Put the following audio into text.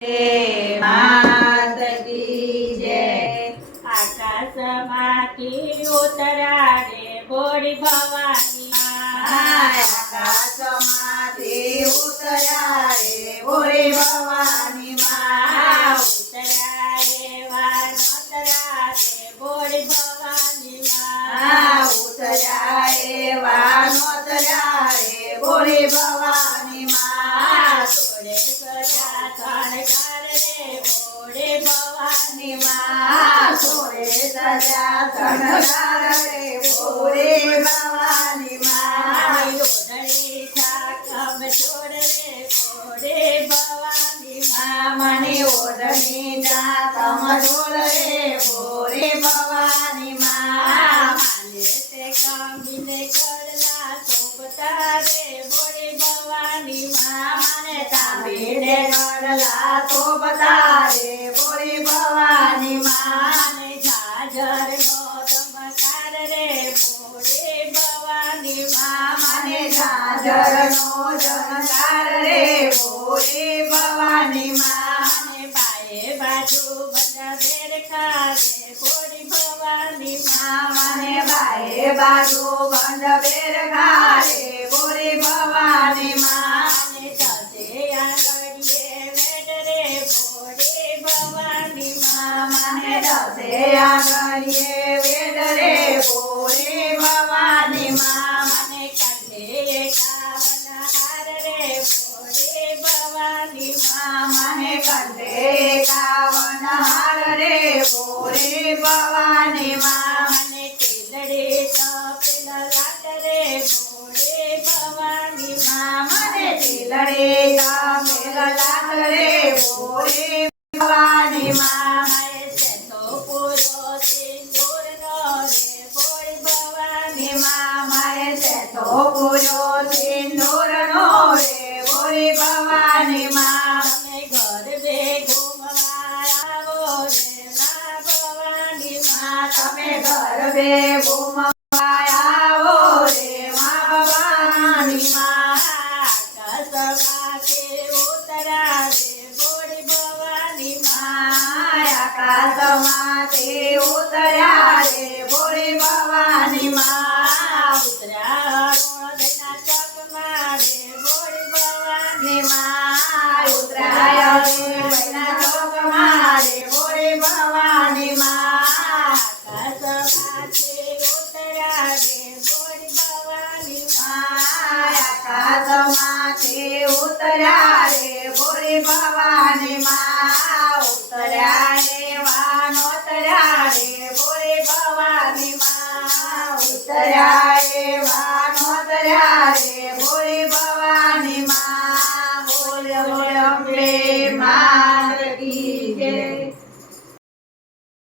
मात की जय। आकाशमाथी उतरा रे बोड़ी भवानी आकाशमाथी उतरा रे बोड़ी भवानी माँ। उतरा रे वानोतरा रे बोड़ी भवानी उतरा रे वानोतरा रे बोड़ी भवानी माँ। सोड़े सजा शणगार रे बोड़ी भवानी सोरे सजा शणगार रे बोड़ी भवानी माँ। लोधड़ी ठाकम छोड़ रे बोड़ी भवानी मणि ओढ़नी जातम ढोल रे बोरे भवानी माँ। माले से कामिने करला सोबता रे बोड़ी भवानी माने तांबीने करला तो बता रे बोरे भवानी माँ। झाझर नो चमकार रे बोड़ी भवानी माने झाझर नो चमकार रे बोरे भवानी माँ। बाए बाजू बंदा बेर खारे बोड़ी भवानी माने बाए बाजू बंद बेर घारे बोरे भवानी माँ। चलते आंगड़िए वेड रे बोड़ी भवानी माने दसे आंगड़िए वेद रे बोरे भवानी माँ। मने कंठे एकावन हार रे बोड़ी भवानी माने कंठे एकावन हार रे बोरे भवानी माँ। मने टीलड़े तपेला लाट रे बोड़ी भवानी मने तिलड़े का मेला लाग रे बोरे भवानी माँ। से तो पूरो सिंदूर नो रे बोड़ी भवानी माए से तो पूरो सिंदूर नो रे बोरे भवानी माँ। તમે ઘર બે ઘૂમવાવો રે મા ભવાની તમે घर बे घूमवाया हो रे माँ भवानी माँ। આકાશમાંથી ઉતરા રે બોડી ભવાની આકાશમાંથી ઉતર્યા રે બોરે ભવાની માँ। ઉતરા અરુણોદયના ચોકમાં રે બોડી ભવાની ઉતરાય વૈના ચોકમાં રે બોરે ભવાની માँ। આકાશમાંથી ઉતરા રે બોડી ભવાની આકાશમાંથી ઉતર્યા રે બોરે ભવાની માँ। ઉતર્યા રે વાનોતર્યા રે બોરે ભવાની માँ। ઉતર્યા રે વાનોતર્યા રે બોરે ભવાની માँ। બોલ બોલ અંબે માँ।